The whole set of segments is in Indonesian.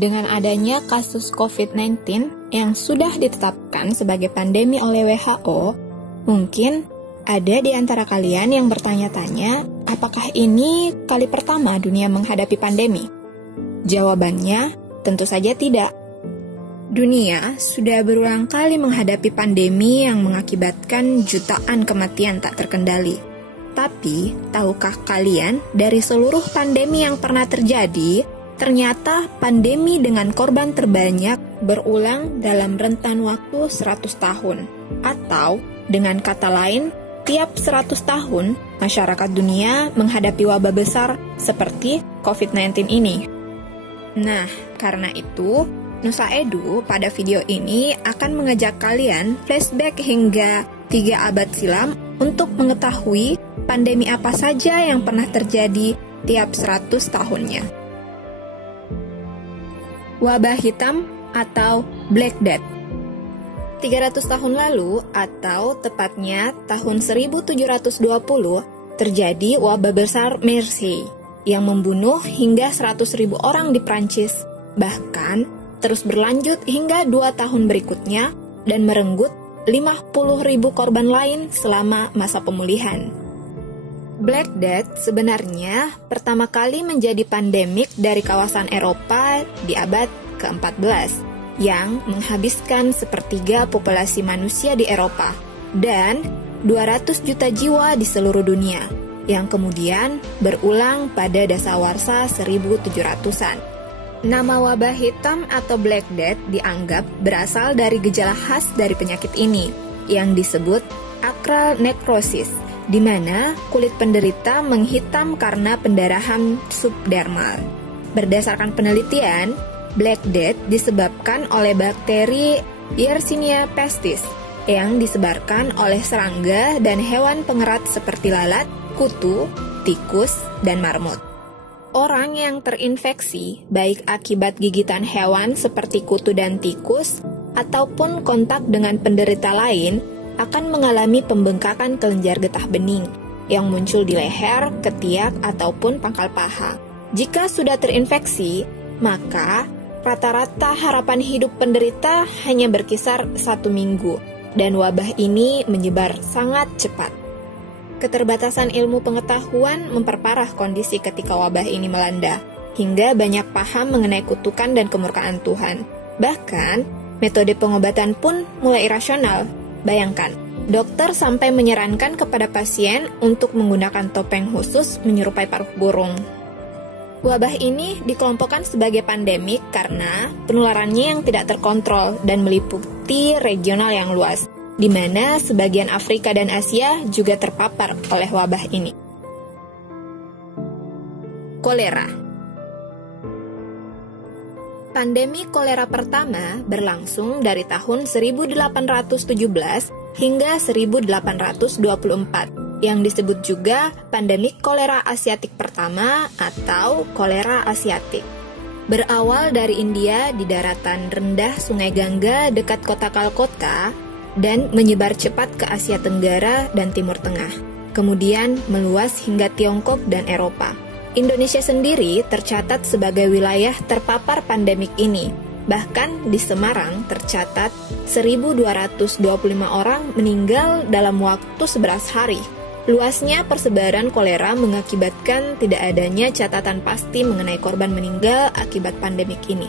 Dengan adanya kasus COVID-19 yang sudah ditetapkan sebagai pandemi oleh WHO, mungkin ada di antara kalian yang bertanya-tanya, apakah ini kali pertama dunia menghadapi pandemi? Jawabannya, tentu saja tidak. Dunia sudah berulang kali menghadapi pandemi yang mengakibatkan jutaan kematian tak terkendali. Tapi, tahukah kalian, dari seluruh pandemi yang pernah terjadi, ternyata pandemi dengan korban terbanyak berulang dalam rentan waktu 100 tahun. Atau, dengan kata lain, tiap 100 tahun, masyarakat dunia menghadapi wabah besar seperti COVID-19 ini. Nah, karena itu, Nusa Edu pada video ini akan mengajak kalian flashback hingga 3 abad silam untuk mengetahui pandemi apa saja yang pernah terjadi tiap 100 tahunnya. Wabah hitam atau Black Death. 300 tahun lalu, atau tepatnya tahun 1720, terjadi wabah besar MERS yang membunuh hingga 100.000 orang di Prancis. Bahkan, terus berlanjut hingga 2 tahun berikutnya dan merenggut 50.000 korban lain selama masa pemulihan. Black Death sebenarnya pertama kali menjadi pandemik dari kawasan Eropa di abad ke-14 yang menghabiskan sepertiga populasi manusia di Eropa dan 200 juta jiwa di seluruh dunia yang kemudian berulang pada dasawarsa 1700-an. Nama wabah hitam atau Black Death dianggap berasal dari gejala khas dari penyakit ini yang disebut acral necrosis, di mana kulit penderita menghitam karena pendarahan subdermal. Berdasarkan penelitian, Black Death disebabkan oleh bakteri Yersinia pestis yang disebarkan oleh serangga dan hewan pengerat seperti lalat, kutu, tikus, dan marmut. Orang yang terinfeksi, baik akibat gigitan hewan seperti kutu dan tikus, ataupun kontak dengan penderita lain, akan mengalami pembengkakan kelenjar getah bening yang muncul di leher, ketiak, ataupun pangkal paha. Jika sudah terinfeksi, maka rata-rata harapan hidup penderita hanya berkisar 1 minggu, dan wabah ini menyebar sangat cepat. Keterbatasan ilmu pengetahuan memperparah kondisi ketika wabah ini melanda, hingga banyak paham mengenai kutukan dan kemurkaan Tuhan. Bahkan, metode pengobatan pun mulai irasional. Bayangkan, dokter sampai menyarankan kepada pasien untuk menggunakan topeng khusus menyerupai paruh burung. Wabah ini dikelompokkan sebagai pandemik karena penularannya yang tidak terkontrol dan meliputi regional yang luas, di mana sebagian Afrika dan Asia juga terpapar oleh wabah ini. Kolera. Pandemi kolera pertama berlangsung dari tahun 1817 hingga 1824, yang disebut juga pandemi kolera asiatik pertama atau kolera asiatik. Berawal dari India di daratan rendah Sungai Gangga dekat kota Kalkota, dan menyebar cepat ke Asia Tenggara dan Timur Tengah, kemudian meluas hingga Tiongkok dan Eropa. Indonesia sendiri tercatat sebagai wilayah terpapar pandemik ini. Bahkan di Semarang tercatat 1.225 orang meninggal dalam waktu 11 hari. Luasnya persebaran kolera mengakibatkan tidak adanya catatan pasti mengenai korban meninggal akibat pandemik ini.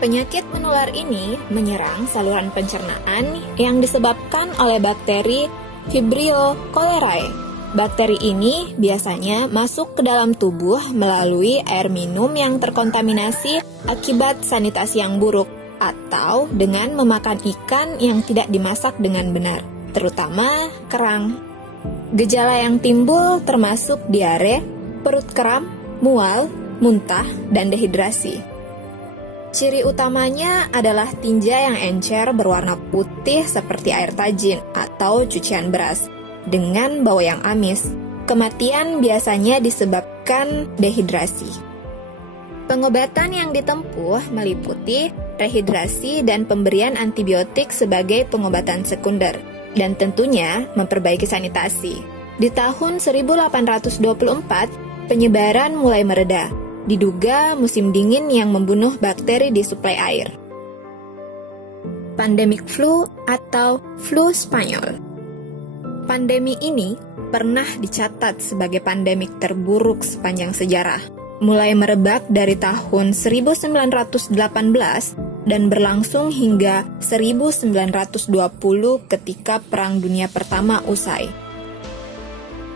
Penyakit menular ini menyerang saluran pencernaan yang disebabkan oleh bakteri Vibrio cholerae. Bakteri ini biasanya masuk ke dalam tubuh melalui air minum yang terkontaminasi akibat sanitasi yang buruk atau dengan memakan ikan yang tidak dimasak dengan benar, terutama kerang. Gejala yang timbul termasuk diare, perut kram, mual, muntah, dan dehidrasi. Ciri utamanya adalah tinja yang encer berwarna putih seperti air tajin atau cucian beras, dengan bau yang amis. Kematian biasanya disebabkan dehidrasi. Pengobatan yang ditempuh meliputi rehidrasi dan pemberian antibiotik sebagai pengobatan sekunder, dan tentunya memperbaiki sanitasi. Di tahun 1824, penyebaran mulai mereda. Diduga musim dingin yang membunuh bakteri di suplai air. Pandemic flu atau flu Spanyol. Pandemi ini pernah dicatat sebagai pandemik terburuk sepanjang sejarah, mulai merebak dari tahun 1918 dan berlangsung hingga 1920 ketika Perang Dunia Pertama usai.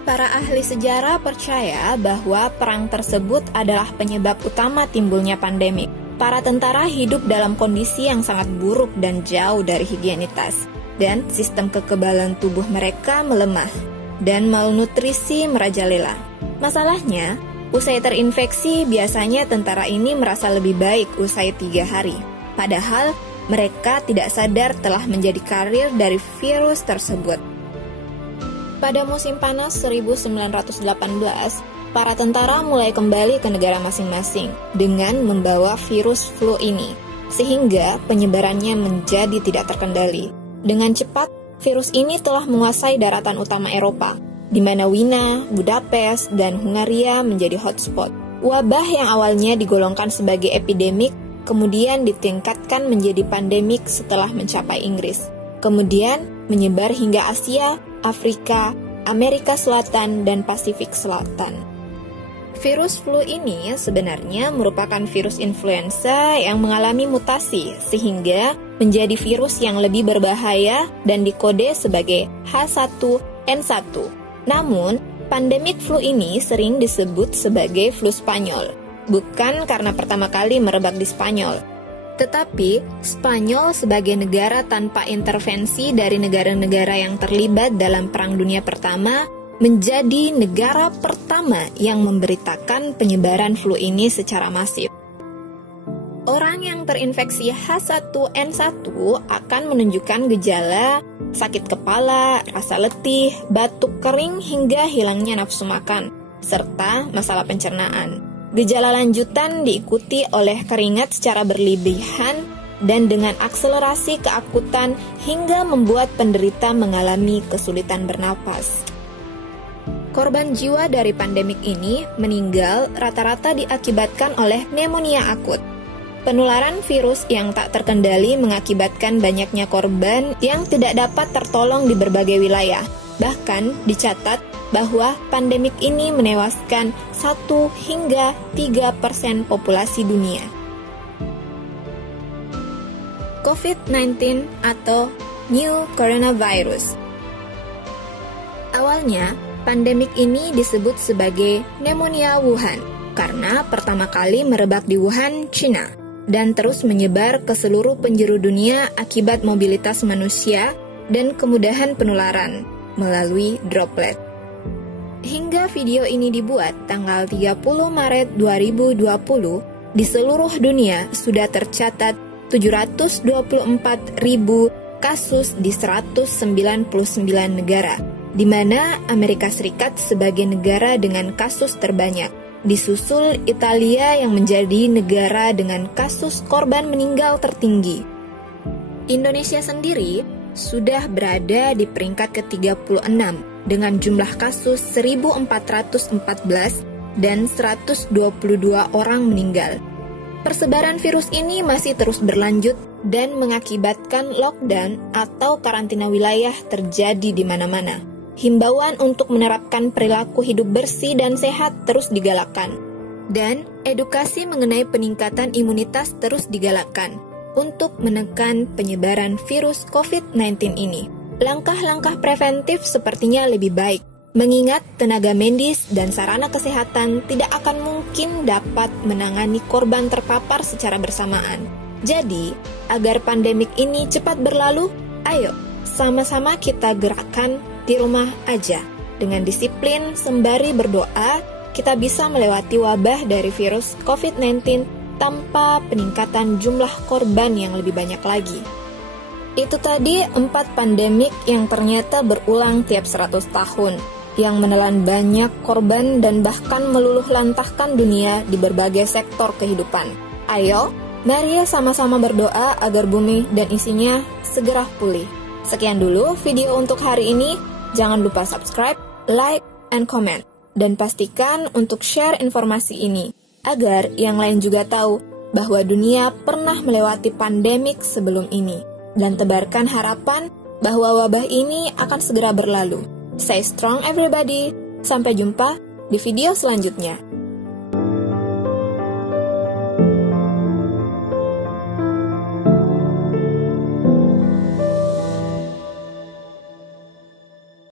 Para ahli sejarah percaya bahwa perang tersebut adalah penyebab utama timbulnya pandemik. Para tentara hidup dalam kondisi yang sangat buruk dan jauh dari higienitas, dan sistem kekebalan tubuh mereka melemah, dan malnutrisi merajalela. Masalahnya, usai terinfeksi, biasanya tentara ini merasa lebih baik usai 3 hari. Padahal, mereka tidak sadar telah menjadi karir dari virus tersebut. Pada musim panas 1918, para tentara mulai kembali ke negara masing-masing dengan membawa virus flu ini, sehingga penyebarannya menjadi tidak terkendali. Dengan cepat, virus ini telah menguasai daratan utama Eropa, di mana Wina, Budapest, dan Hungaria menjadi hotspot. Wabah yang awalnya digolongkan sebagai epidemik, kemudian ditingkatkan menjadi pandemik setelah mencapai Inggris. Kemudian menyebar hingga Asia, Afrika, Amerika Selatan, dan Pasifik Selatan. Virus flu ini sebenarnya merupakan virus influenza yang mengalami mutasi sehingga menjadi virus yang lebih berbahaya dan dikode sebagai H1N1. Namun, pandemik flu ini sering disebut sebagai flu Spanyol, bukan karena pertama kali merebak di Spanyol. Tetapi, Spanyol sebagai negara tanpa intervensi dari negara-negara yang terlibat dalam Perang Dunia Pertama menjadi negara pertama yang memberitakan penyebaran flu ini secara masif. Orang yang terinfeksi H1N1 akan menunjukkan gejala sakit kepala, rasa letih, batuk kering hingga hilangnya nafsu makan, serta masalah pencernaan. Gejala lanjutan diikuti oleh keringat secara berlebihan dan dengan akselerasi keakutan hingga membuat penderita mengalami kesulitan bernapas. Korban jiwa dari pandemik ini meninggal rata-rata diakibatkan oleh pneumonia akut. Penularan virus yang tak terkendali mengakibatkan banyaknya korban yang tidak dapat tertolong di berbagai wilayah. Bahkan dicatat bahwa pandemik ini menewaskan 1 hingga 3% populasi dunia. COVID-19 atau New Coronavirus. Awalnya, pandemik ini disebut sebagai pneumonia Wuhan karena pertama kali merebak di Wuhan, China, dan terus menyebar ke seluruh penjuru dunia akibat mobilitas manusia dan kemudahan penularan melalui droplet. Hingga video ini dibuat tanggal 30 Maret 2020, di seluruh dunia sudah tercatat 724.000 kasus di 199 negara, di mana Amerika Serikat sebagai negara dengan kasus terbanyak. Disusul Italia yang menjadi negara dengan kasus korban meninggal tertinggi. Indonesia sendiri sudah berada di peringkat ke-36 dengan jumlah kasus 1.414 dan 122 orang meninggal. Persebaran virus ini masih terus berlanjut dan mengakibatkan lockdown atau karantina wilayah terjadi di mana-mana. Himbauan untuk menerapkan perilaku hidup bersih dan sehat terus digalakkan, dan edukasi mengenai peningkatan imunitas terus digalakkan untuk menekan penyebaran virus COVID-19 ini. Langkah-langkah preventif sepertinya lebih baik, mengingat tenaga medis dan sarana kesehatan tidak akan mungkin dapat menangani korban terpapar secara bersamaan. Jadi, agar pandemik ini cepat berlalu, ayo sama-sama kita gerakkan di rumah aja. Dengan disiplin sembari berdoa, kita bisa melewati wabah dari virus COVID-19 tanpa peningkatan jumlah korban yang lebih banyak lagi. Itu tadi 4 pandemik yang ternyata berulang tiap 100 tahun, yang menelan banyak korban dan bahkan meluluh lantahkan dunia di berbagai sektor kehidupan. Ayo, mari sama-sama berdoa agar bumi dan isinya segera pulih. Sekian dulu video untuk hari ini. Jangan lupa subscribe, like, and comment. Dan pastikan untuk share informasi ini. agar yang lain juga tahu bahwa dunia pernah melewati pandemik sebelum ini, dan tebarkan harapan bahwa wabah ini akan segera berlalu. Stay strong everybody, sampai jumpa di video selanjutnya.